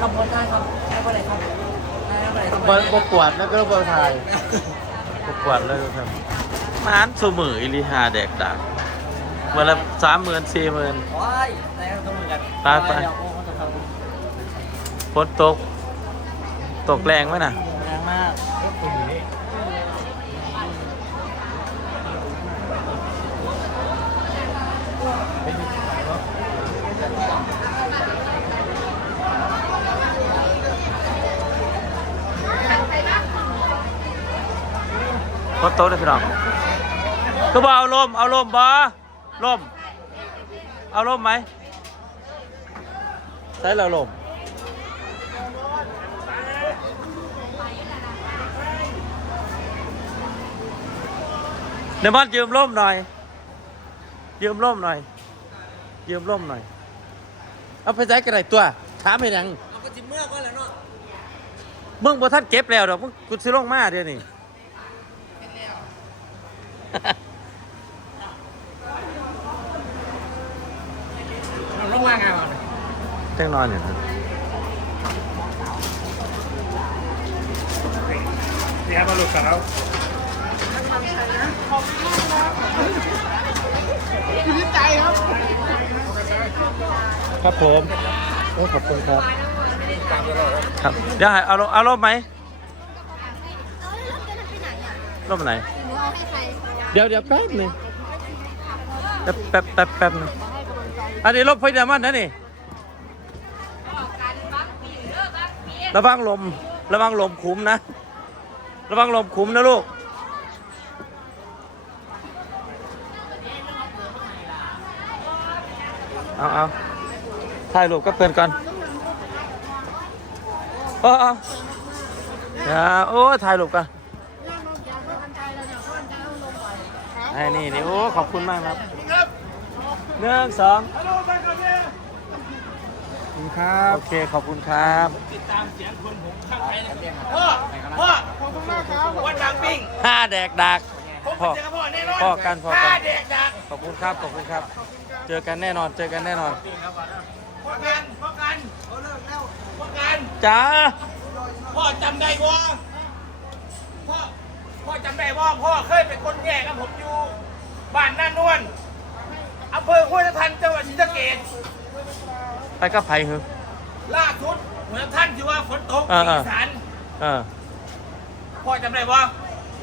ครับคนทายครับทายอะไรครับทายอะไรครับบอลประกวดแล้วก็บอลไทยประกวดเลยครับมานสูมืออิลิฮาแดกดักเมื่อละสามหมื่นสี่หมื่นว้ายไหนต้องมือกันไปไปเดี๋ยวโอ้เขาจะฟังฝนตก ตกแรงไหมน่ะแรงมาก ฝนตกเลยพี่น้องก็บอเอาลมเอาลมบอลม เอาลมไหมใช้เราลมเดมอนยืมร่มหน่อย ยืมร่มหน่อย ยืมร่มหน่อย เอาไปใช้กระไรตัว ถามให้ยังเอาก็จิเมื่อก็แล้วเนาะมึงบ่ท่านเก็บแล้วดอกมึงกูสิลงมาเดี๋ยวนี้เรา ลงมาไงวะจังนอนอยู่นะเดี๋ยวมาหลุดกันแล้วครับผมโอ้ขอบคุณครับ ครับเดี๋ยวให้เอาลมเอาลมไหมเอาแล้วรถกันไปไหนอะลมไหนหนู เอาเดี๋ยวเดี๋ยวแป๊บหนึงแป๊บแป๊บแป๊บแป๊บหนึงอันนี้ลมไฟเดมันนะนี่ระวังลม ระวังลมขุมนะ ระวังลมขุมนะลูกเอาเอาถ่ายรูปกับเพื่อนก่อนเออเอาอย่าโอ้ถ่ายรูปกัน ไอ้นี่นี่โอ้ขอบคุณมากครับหนึ่งสองครับ โอเคขอบคุณครับพ่อพ่อขอบคุณมากครับวันบางปิ้งห้าแดกดักผมพ่อเจอกับพ่อแน่นอนพ่อกันพ่อกันฆ่าเด็กดักขอบคุณครับขอบคุณครับ เจอกันแน่นอนเจอกันแน่นอนพ่อกันพ่อกันพ่อกันจ้าพ่อจำได้ว่าพ่อพ่อ จำได้ว่าพ่อเคยเป็นคนแย่กับผมอยู่บ้านน่านวลอำเภอห้วยทันจังหวัดศรีสะเกษไปกับไผ่เหรอ ล่าสุดเหมือนท่านที่ว่าฝนตกเออเออ อีสานเออ พ่อจำได้ว่า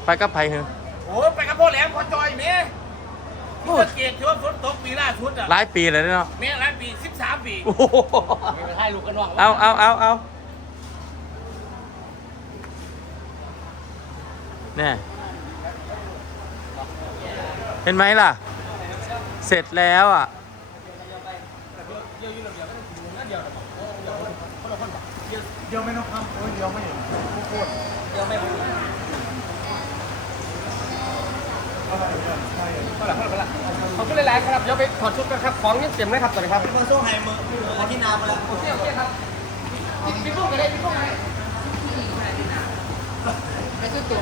ไปกับไผ่เหรอโอ้ไปกับพ่อแหลมพ่อจอยเมย์ศรีสะเกษที่ว่าฝนตกปีล่าสุดอะหลายปีเลยเนาะเมย์หลายปี 13 ปีโอ้โหไปถ่ายรูปกันว่างเอาเอาเอาเอา เนี่ยเห็นไหมล่ะ เสร็จแล้วอะเดี๋ยวไม่ต้องทำโอ้ยเดี๋ยวไม่เห็นโคตรเดี๋ยวไม่รู้อะไรกันใช่เขาหลังเขาหลังเขาก็เลยหลายครับเดี๋ยวไปถอชุดกันครับของนี่เต็มเลยครับสวัสดีครับมาส่งให้มืออาทิตย์นามาแล้วโอเคโอเคครับพี่พุ่งกันเลยพี่พุ่งกันเลย ไม่ใช่ตัว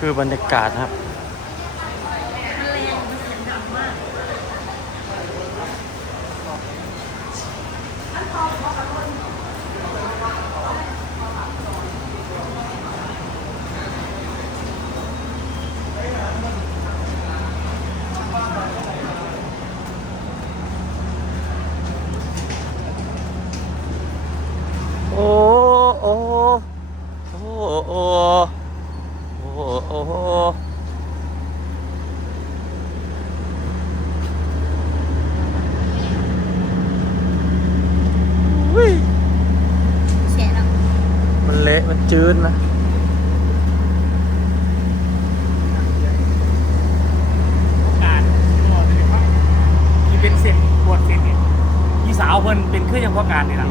คือบรรยากาศครับ โอ้โอ้ โอ้โอ้โอ้โอ้อุ้ยแฉะแล้วมันเละมันจืดนะการที่เป็นเส้นปวดเส้นเนี่ยพี่สาวเพิ่นเป็นเครื่องยังพอการนี่แหละ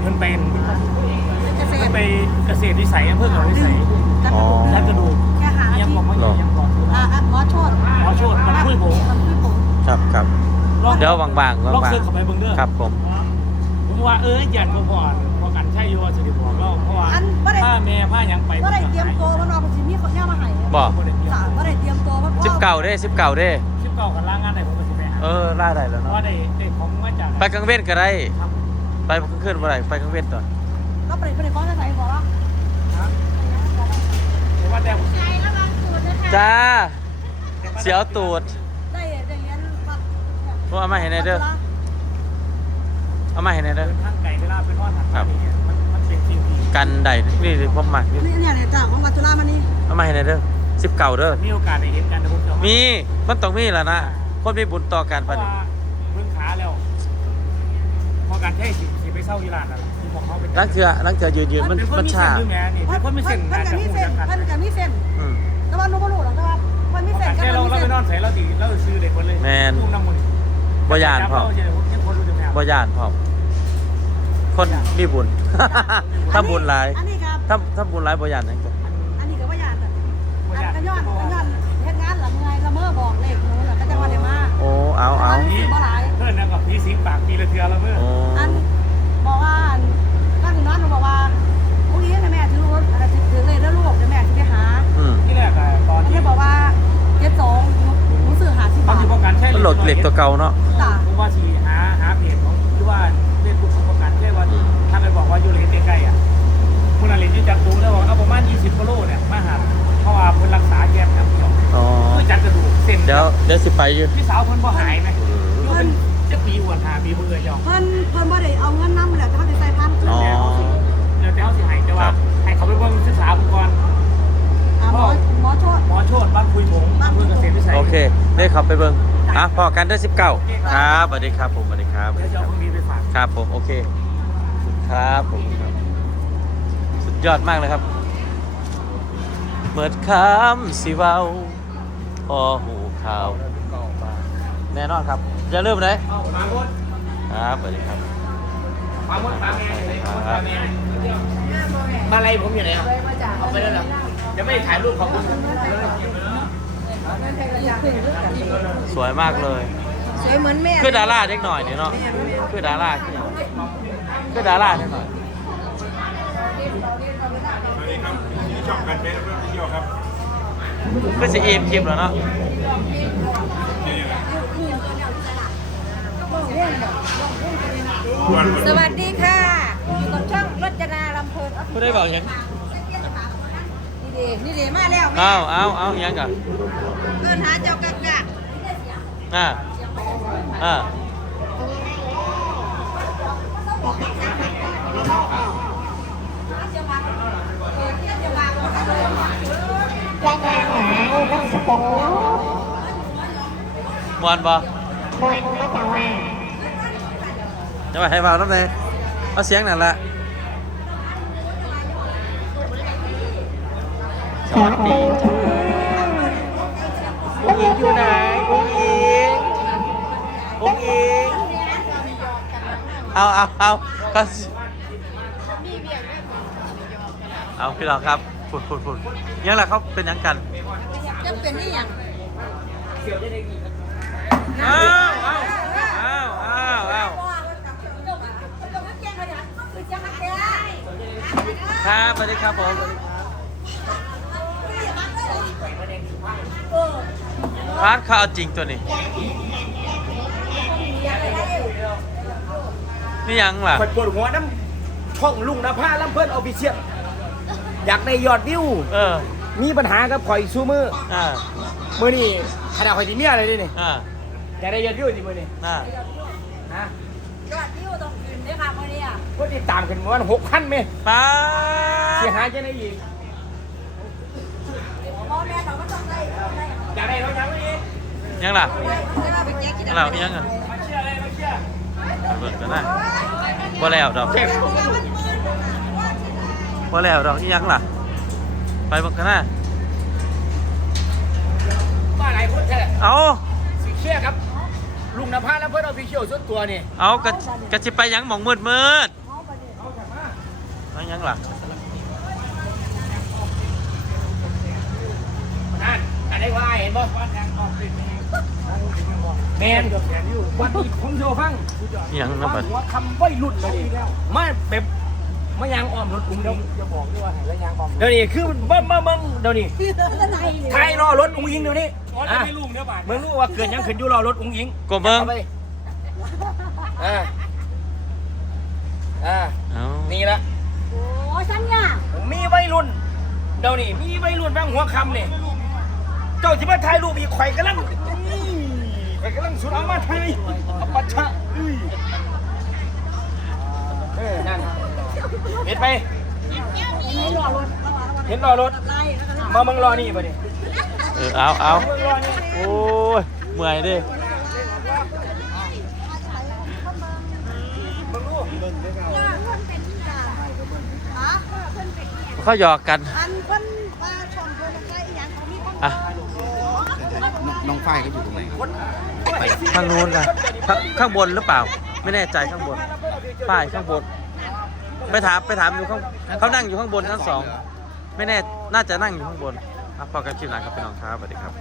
เพิ่นเป็น ษเพิ่ตนรไปเกษตรวิสัยอำเภอเขาวิสัยอ๋อแล้วกระดูกแค่หาเยี่ยมบอกว่าเยี่ยมบอกอ่าหมอโชดหมอโชดมันคุยผมมันคุยผมครับครับเดี๋ยวว่างๆว่างๆลองเสิร์ชเข้าไปเบิ่งเด้อครับผมโอ้ยเพราะว่าเออหยันก็พอพอกันใช่อยู่ว่าสิริบอกเราเพราะว่าอันบ่ได้ผ้าแม่ผ้าหยังไปบ่ได้เตรียมตัวมันว่าผมสิมีคนย่ามาให้บอกบ่ได้เตรียมจ้ะบ่ได้เตรียมตัวเพราะสิบเก่าเด้สิบเก่าเด้ชิปเก่ากันล่างงานได้ผมก็สิไปหาเออล่าได้แล้วเพราะเนาะว่าได้ได้ของมาจากไปกลางเว้นก็ได้ครับไปกลางคืนบ่ได้ไปกลางเว้นก่อน เราไปไปฟ้องใส่บ่ล่ะเพราะว่าได้ใจระวังตูดนะคะจ้า เสียวตูด ได้ได้เรียนวัดพวกเอามาให้ในเด้อ เอามาให้ในเด้อเดินทางไกลเวลาไปนอนหันมานี่มันมันเป็นสิ่งที่กันได้นี่คือความหมักนี่นี่เนี่ยเนี่ยจ้ะของวัดจุฬามานี่เอามาให้ในเด้อสิบเก่าเด้อ มีโอกาสได้เห็นกันนะผมจะมี มันต้องมีแหละนะ คนมีบุญต่อกันเพปะราะนี่ว่าเพิ่งขาแล้ว พอการเทศสิสิไปเศร้ายีรานนั่นแหละ ที่บอกเขาเป็นลังเถื่อลังเถื่อยืนยืนมันเป็นคนมันมีเส้ชานอยู่แม่นี่เป็นคนมีเส้นเพิ่นการก็จะมีพูดเส้นกันเพิ่นก็มีเส้น อืม แต่ว่าหนูบ่รู้หรอกแต่ว่าเพิ่นมีพอเส้นการกับแค่เราเพิ่นมีเราเส้นไปนอนใส่เราตีเราซื้อเด็กคนเลยแมนตุ้มน้ำมันบ่ยานพร้อมยังคนรู้จักแม่บ่ยานพร้อมคนมีบุญ ถ้าบุญหลายอันนี้ครับ ถ้าถ้าบุญหลายบ่ยานนั่นก็อันนี้ก็บ่ยานอะอันก็ย้อนก็ย้อนเฮ็ดงานหลังไงละเมอบอกเลขหนูน่ะก็จังว่าได้มาโอ้เอาเอา อันนี้บ่หลาย เพื่อนนั่งกับพี่สิงปากปีละเทือแล้วเมื่อ เหล็กตัวเก่าเนาะจ้ะผมว่าสีหาหาเพจของที่ว่าเล่นกลุ่มป้องกันใช่ว่าถ้าไปบอกว่าอยู่เลนใกล้ๆอะคุณอารินที่จัดดูแล้วบอกเอาประมาณ20กิโลเนี่ยมาหาเพราะว่าเพิ่นรักษาแยบอย่างเดียวอ๋อคือจัดกระดูกเส้นเดี๋ยวเดี๋ยวสิไปอยู่พี่สาวเพิ่นบ่หายไหมเพิ่นจะปีอ้วนหาปีเบื่อยองเพิ่นเพิ่นบ่ได้เอาเงินนำแหละแต่เขาจะใส่พันอ๋อ เดี๋ยวแต่เขาสิหายแต่ว่าให้เขาไปเบิ่งศึกษาอุปกรณ์อ่าหมอหมอโชดหมอโชดบ้านคุยหมงบ้านคุยเกษตรวิสัย โอเคได้ขับไปเบิ่ง อะพอกันได้สิบเก้าครับสวัสดีครับผมสวัสดีครับสวัสเดี๋ยวดีครับจะเอาพวกนี้ไปฝากครับผมโอเค ครับผมครับ สุดยอดมากเลยครับเมื่อคำสิเว้าพอหูข่าว แน่นอนครับอย่าลืมเลยเอามาหมดครับสวัสดีครับมาหมดมาแม่ไหนมาหมดมาแม่มาอะไรผมอยู่ไหนอะเอาไปแล้วเหรอจะไม่ได้ถ่ายรูปของคุณ สวยมากเลย สวยเหมือนแม่คือดาราเล็กหน่อยเนี่ยเนาะคือดาราคือคือดาราเล็กหน่อยสวัสดีครับที่ช่องกันเฟซเพื่อนเที่ยวครับก็สิเอมคลิปแล้วเนาะวันสวัสดีค่ะ อยู่กับช่องรจนาลำเพลินผู้ได้บอกยัง นี่เดนี่เดมาแล้วแม่เอาเอาเอายังกันเกินหาเจ้ากักกักอ่าอ่ามวนบ่จะไปให้ฟังน้ำเลยเอาเสียงนั่นแหละ สวัสดีจ้าอุ้งอิงอยู่ไหนอุ้งอิงอุ้งอิงเอาเอาเอาก็เอาพี่น้องครับฟุดฟุดฟุดยังไงเขาเป็นยังกันจะเป็นนี่ย่างอ้าวอ้าวอ้าวอ้าวอ้าวครับสวัสดีครับผม พาร์ทข่าวจริงตัวนี้ นี่ยังล่ะคอยปวดหัวน้ำช่องลุงนภาลำเพิ่นออฟฟิเชียลอยากในยอดวิว เออ มีปัญหากับข่อยซูมืออ่ามือนี่ขนาดข่อยที่เมียเลยดินี่อ่าอยากได้ยอดวิวสิมือนี่อ่าฮะยอดวิวต้องขึ้นด้วยค่ะวันนี้อะก็ติดตามขึ้นประมาณหกพันไหมป้าเสียหายจะได้อีกพ่อแม่เขาก็ต้องได้ อยากได้เราอยากได้อีกยังล่ะได้ไปแจ๊กกินยังล่ะยังอะมาเชื่อเลยมาเชื่อเบิดกันนะบ่แล้วดอกบ่แล้วดอกอีหยังล่ะ ไปเบิดกันนะมาหลายคนแท้เอาสิเชื่อครับลุงนภาลำเพิ่นออฟฟิเชียลส่วนตัวนี่เอากะกะสิไปหยังหมองมืดมืดเอาหยังล่ะ นั่นอันนี้ว่าเห็นบ่แมนวันนี้ผมโชว์ฟังยังนะบัดหัวคำวัยรุ่นเลยมาแบบมายางอ้อมรถอุ้งอิงอย่าบอกด้วยว่าเห็นแล้วยางอ้อมเดี๋ยวนี้คือเบิ้มเบิ้มเบิ้มเดี๋ยวนี้ไทยรอรถอุ้งอิงเดี๋ยวนี้อะมึงรู้ว่าเกิดยังขึ้นอยู่รอรถอุ้งอิงกบเบิ้งอาไปอ่าอ่าเอ้านี่ละโอ้ฉันเนี่ยมีวัยรุ่นเดี๋ยวนี้มีวัยรุ่นบางหัวคำเนี่ยเจ้าจะมาถ่ายรูปอีกข่อยกำลังข่อยกำลังสุดเอามาถ่ายเอาปัชชะอื้อเออนั่นเห็นไปไม่รอรถเห็นรอรถไล่แล้วก็รอมามึงรอนี่ป่ะดิเออเอาเอามึงรอนี่โอ้ยเมื่อยดิมึงรู้เขาหยอกกัน อันคนมาชมเพื่อนใครอย่างเขามีคน อะ น้องฝ้ายเขาอยู่ตรงไหนครับทางนู้นนะข้างข้างบนหรือเปล่า ไม่แน่ใจข้างบน ป้ายข้างบน ไปถามไปถามอยู่ข้างเขานั่งอยู่ข้างบนทั้งสอง ไม่แน่ น่าจะนั่งอยู่ข้างบนอะพอกันคลิปหลังครับพี่น้องครับสวัสดีครับ